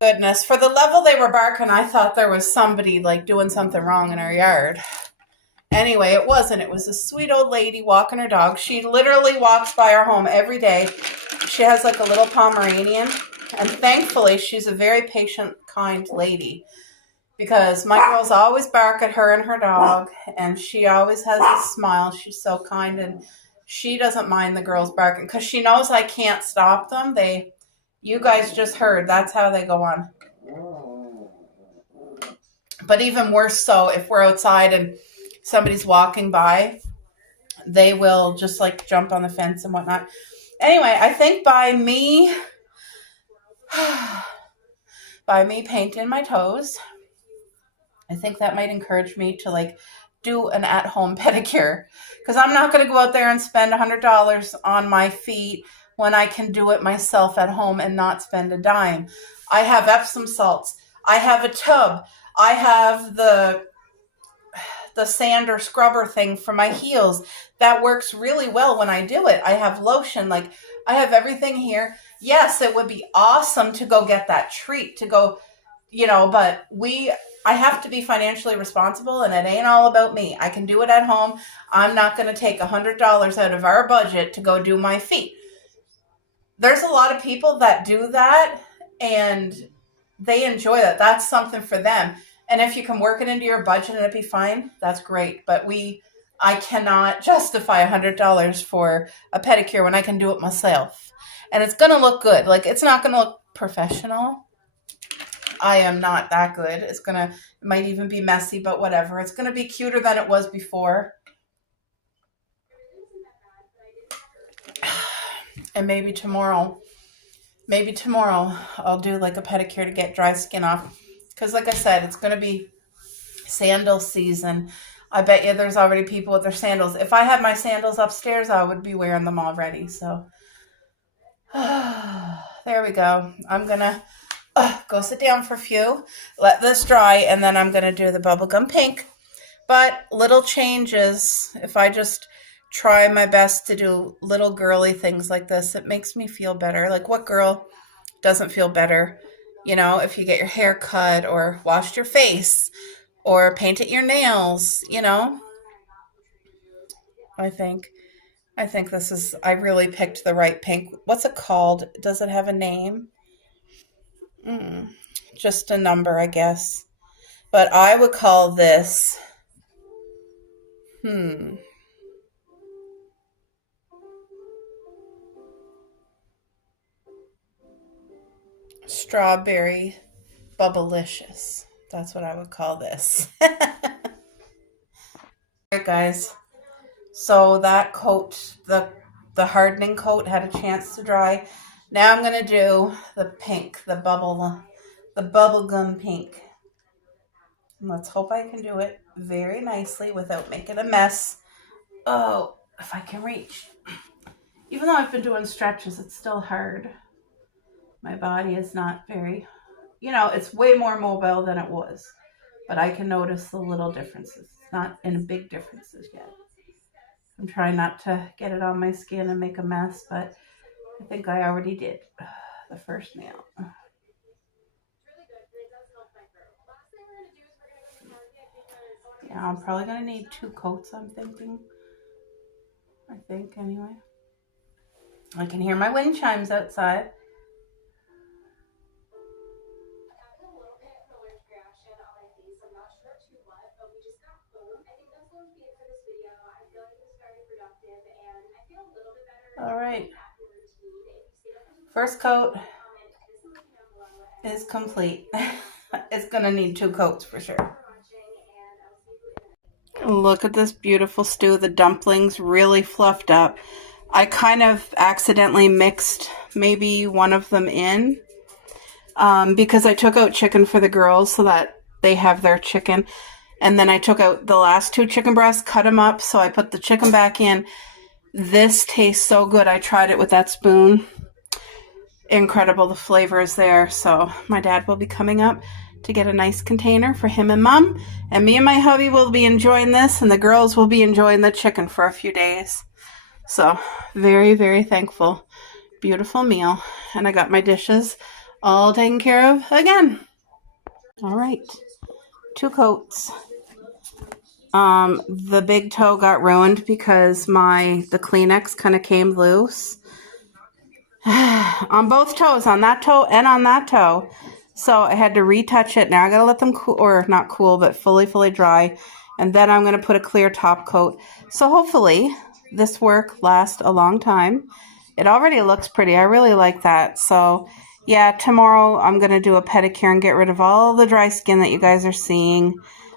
doing. Goodness, for the level they were barking, I thought there was somebody like doing something wrong in our yard. Anyway, it wasn't. It was a sweet old lady walking her dog. She literally walks by our home every day. She has like a little Pomeranian. And thankfully, she's a very patient, kind lady. Because my girls always bark at her and her dog. And she always has a smile. She's so kind. And she doesn't mind the girls barking. Because she knows I can't stop them. You guys just heard. That's how they go on. But even worse so, if we're outside and somebody's walking by, they will just like jump on the fence and whatnot. Anyway, I think by me painting my toes, I think that might encourage me to like do an at-home pedicure, because I'm not going to go out there and spend $100 on my feet when I can do it myself at home and not spend a dime. I have Epsom salts. I have a tub. I have the sand or scrubber thing for my heels. That works really well when I do it. I have lotion. Like, I have everything here. Yes, it would be awesome to go get that treat, to go, but I have to be financially responsible, and it ain't all about me. I can do it at home. I'm not going to take $100 out of our budget to go do my feet. There's a lot of people that do that, and they enjoy that. That's something for them. And if you can work it into your budget and it be fine, that's great. But I cannot justify $100 for a pedicure when I can do it myself. And it's going to look good. Like, it's not going to look professional. I am not that good. It might even be messy, but whatever. It's going to be cuter than it was before. And maybe tomorrow I'll do like a pedicure to get dry skin off. Because like I said, it's going to be sandal season. I bet you there's already people with their sandals. If I had my sandals upstairs, I would be wearing them already. So there we go. I'm going to go sit down for a few, let this dry, and then I'm going to do the bubblegum pink. But little changes, if I just try my best to do little girly things like this, it makes me feel better. Like, what girl doesn't feel better, if you get your hair cut or washed your face or painted your nails, I think I really picked the right pink. What's it called? Does it have a name? Just a number, I guess. But I would call this, strawberry bubblicious. That's what I would call this. Alright, guys. So that coat, the hardening coat, had a chance to dry. Now I'm going to do the pink, the bubblegum pink. And let's hope I can do it very nicely without making a mess. Oh, if I can reach. Even though I've been doing stretches, it's still hard. My body is not very, it's way more mobile than it was. But I can notice the little differences. It's not in big differences yet. I'm trying not to get it on my skin and make a mess, but I think I already did the first nail. Yeah, I'm probably going to need 2 coats, I'm thinking. I think, anyway. I can hear my wind chimes outside. All right. First coat is complete. It's going to need 2 coats for sure. Look at this beautiful stew. The dumplings really fluffed up. I kind of accidentally mixed maybe one of them in because I took out chicken for the girls so that they have their chicken. And then I took out the last 2 chicken breasts, cut them up, so I put the chicken back in. This tastes so good. I tried it with that spoon. Incredible. The flavor is there. So my dad will be coming up to get a nice container for him and Mom. And me and my hubby will be enjoying this, and the girls will be enjoying the chicken for a few days. So very, very thankful. Beautiful meal. And I got my dishes all taken care of again. All right. 2 coats. The big toe got ruined because the Kleenex kind of came loose on both toes, on that toe and on that toe. So I had to retouch it. Now I got to let them cool, or not cool, but fully dry. And then I'm going to put a clear top coat. So hopefully this work lasts a long time. It already looks pretty. I really like that. So yeah, tomorrow I'm going to do a pedicure and get rid of all the dry skin that you guys are seeing.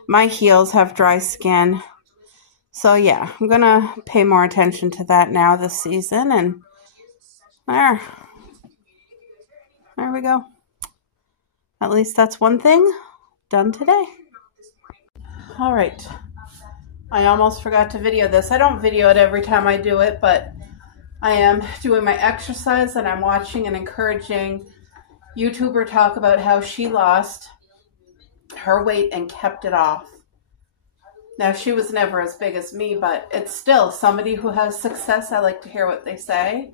My heels have dry skin. So yeah, I'm going to pay more attention to that now this season. And there we go. At least that's one thing done today. All right. I almost forgot to video this. I don't video it every time I do it, but I am doing my exercise and I'm watching an encouraging YouTuber talk about how she lost her weight and kept it off. Now, she was never as big as me, but it's still somebody who has success. I like to hear what they say.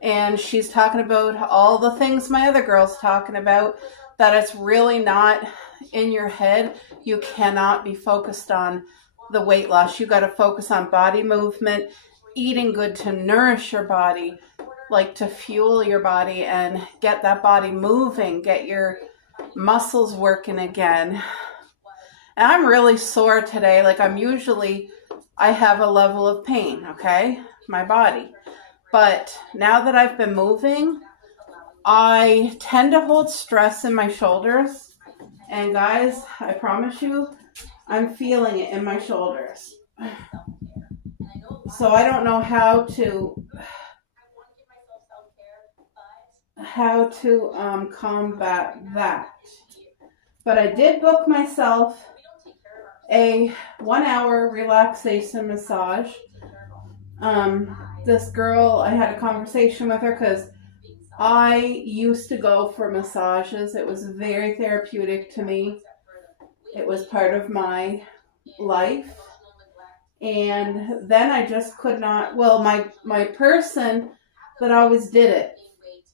And she's talking about all the things my other girl's talking about, that it's really not in your head. You cannot be focused on the weight loss. You got to focus on body movement, eating good to nourish your body, like to fuel your body and get that body moving, get your muscles working again. And I'm really sore today. Like I have a level of pain, okay? My body. But now that I've been moving, I tend to hold stress in my shoulders. And guys, I promise you, I'm feeling it in my shoulders. So I don't know how to combat that. But I did book myself a 1-hour relaxation massage. This girl, I had a conversation with her because I used to go for massages. It was very therapeutic to me. It was part of my life. And then I just could not, well, my person that always did it,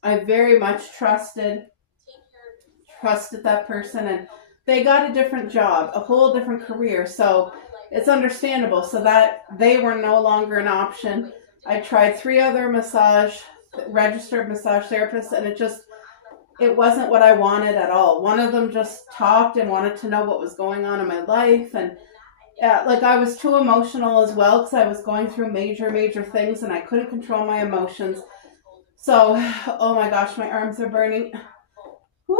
I very much trusted that person, and they got a different job, a whole different career. So it's understandable. So that they were no longer an option. I tried 3 other registered massage therapists, and it wasn't what I wanted at all. One of them just talked and wanted to know what was going on in my life. And I was too emotional as well, because I was going through major things and I couldn't control my emotions. So, oh my gosh, my arms are burning. Woo!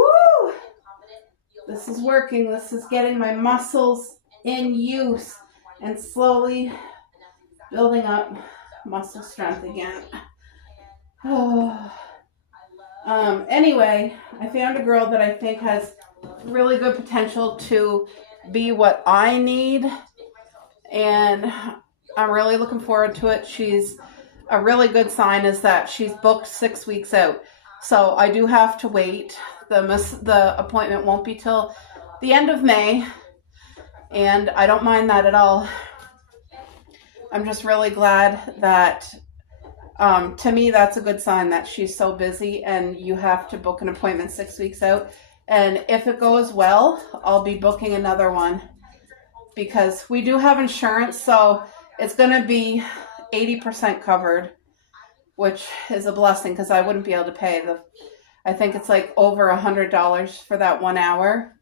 This is working. This is getting my muscles in use and slowly building up muscle strength again. Anyway, I found a girl that I think has really good potential to be what I need, and I'm really looking forward to it. She's a really good sign is that she's booked 6 weeks out, so I do have to wait. The appointment won't be till the end of May, and I don't mind that at all. I'm just really glad that, to me, that's a good sign that she's so busy, and you have to book an appointment 6 weeks out. And if it goes well, I'll be booking another one, because we do have insurance, so it's going to be 80% covered, which is a blessing, because I wouldn't be able to pay I think it's like over $100 for that 1 hour.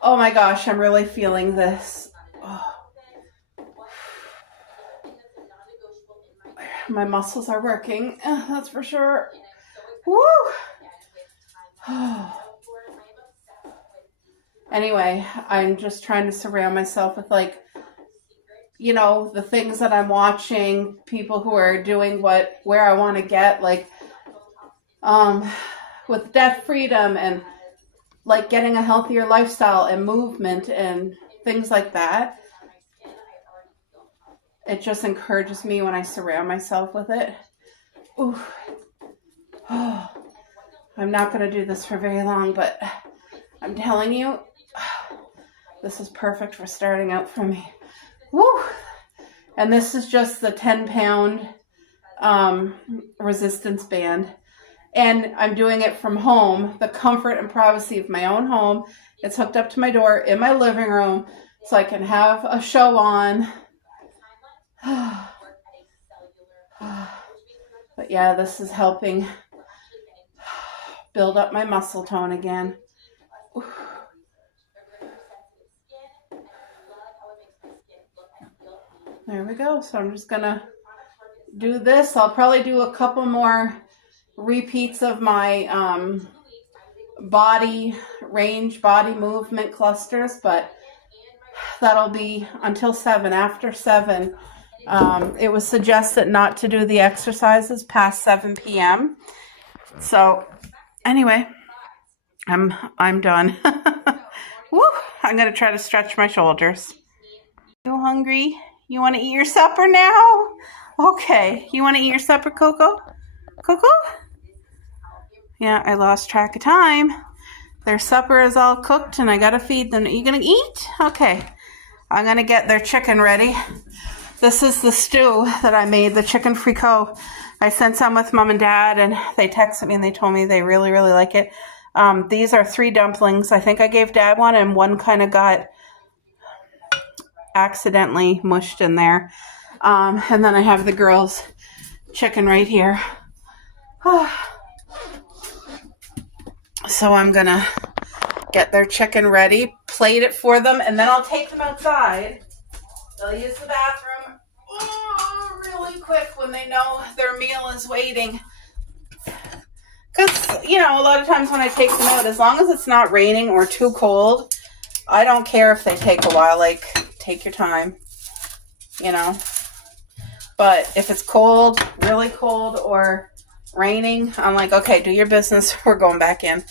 Oh my gosh, I'm really feeling this. Oh. My muscles are working, that's for sure. Woo! Anyway, I'm just trying to surround myself with the things that I'm watching, people who are doing where I want to get, with debt freedom and getting a healthier lifestyle and movement and things like that. It just encourages me when I surround myself with it. Ooh. Oh. I'm not going to do this for very long, but I'm telling you, this is perfect for starting out for me. Woo! And this is just the 10-pound resistance band. And I'm doing it from home, the comfort and privacy of my own home. It's hooked up to my door in my living room, so I can have a show on. But yeah, this is helping build up my muscle tone again. There we go. So I'm just gonna do this. I'll probably do a couple more repeats of my body movement clusters, but that'll be until 7. After 7, it was suggested not to do the exercises past 7 p.m. So anyway, I'm done. Woo! I'm gonna try to stretch my shoulders. You hungry? You want to eat your supper now? Okay. You want to eat your supper, Coco? Coco? Yeah, I lost track of time. Their supper is all cooked and I gotta feed them. Are you gonna eat? Okay. I'm gonna get their chicken ready. This is the stew that I made, the chicken fricot. I sent some with Mom and Dad and they texted me and they told me they really, really like it. These are 3 dumplings. I think I gave Dad one and one kind of got accidentally mushed in there. And then I have the girls' chicken right here. So I'm gonna get their chicken ready, plate it for them, and then I'll take them outside. They'll use the bathroom really quick when they know their meal is waiting. Because, you know, a lot of times when I take them out, as long as it's not raining or too cold, I don't care if they take a while. Like, take your time, you know. But if it's cold, really cold, or raining, I'm like, okay, do your business. We're going back in.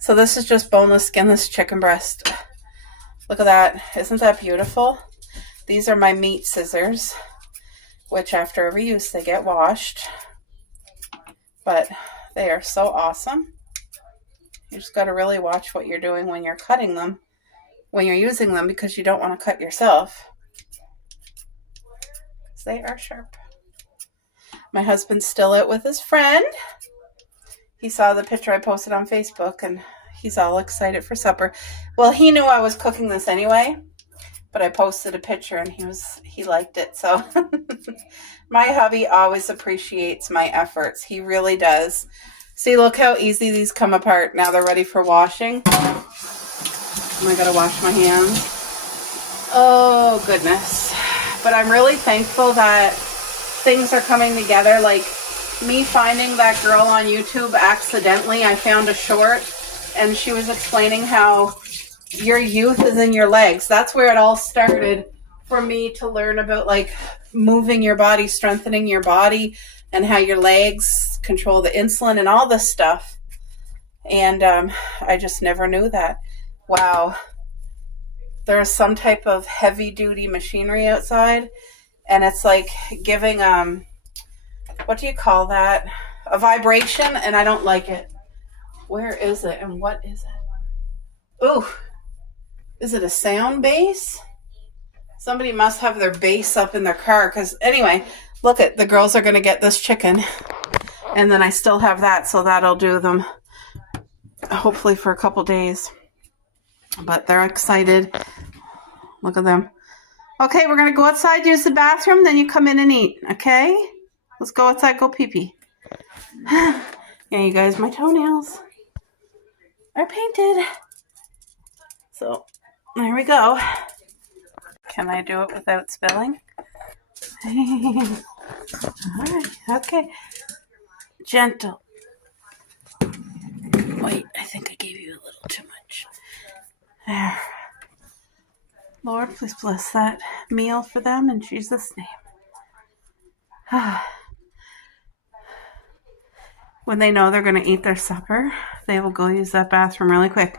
So this is just boneless, skinless chicken breast. Look at that. Isn't that beautiful? These are my meat scissors, which after every use they get washed. But they are so awesome. You just got to really watch what you're doing when you're cutting them, when you're using them, because you don't want to cut yourself. They are sharp. My husband's still out with his friend. He saw the picture I posted on Facebook and he's all excited for supper. Well, he knew I was cooking this anyway, but I posted a picture and he liked it. So my hubby always appreciates my efforts. He really does. See, look how easy these come apart. Now they're ready for washing. And I gotta wash my hands. Oh, goodness. But I'm really thankful that things are coming together. Like me finding that girl on YouTube accidentally, I found a short and she was explaining how your youth is in your legs. That's where it all started for me to learn about like moving your body, strengthening your body, and how your legs control the insulin and all this stuff. And I just never knew that. Wow. There's some type of heavy duty machinery outside and it's like giving what do you call that, a vibration, and I don't like it. Where is it and what is it? Ooh, is it a sound base? Somebody must have their bass up in their car, because anyway, look at the girls are going to get this chicken and then I still have that, so that'll do them hopefully for a couple days. But they're excited. Look at them. Okay, we're going to go outside, use the bathroom, then you come in and eat, okay? Let's go outside, go pee-pee. Yeah, you guys, my toenails are painted. So, there we go. Can I do it without spilling? Alright, okay. Gentle. Wait, I think I gave you a little too much. There. Lord, please bless that meal for them in Jesus' name. When they know they're going to eat their supper, they will go use that bathroom really quick.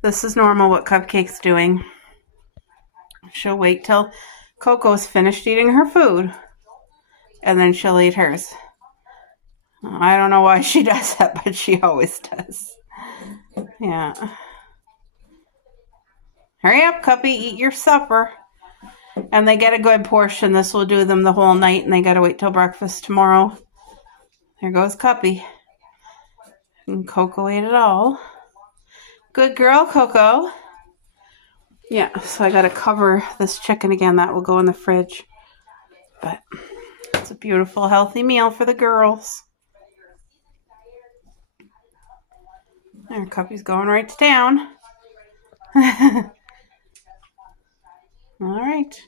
This is normal what Cupcake's doing. She'll wait till Coco's finished eating her food, and then she'll eat hers. I don't know why she does that, but she always does. Yeah. Hurry up, Cuppy, eat your supper. And they get a good portion. This will do them the whole night, and they got to wait till breakfast tomorrow. There goes Cuppy. And Coco ate it all. Good girl, Coco. Yeah, so I got to cover this chicken again. That will go in the fridge. But it's a beautiful, healthy meal for the girls. There, Cuppy's going right to town. All right.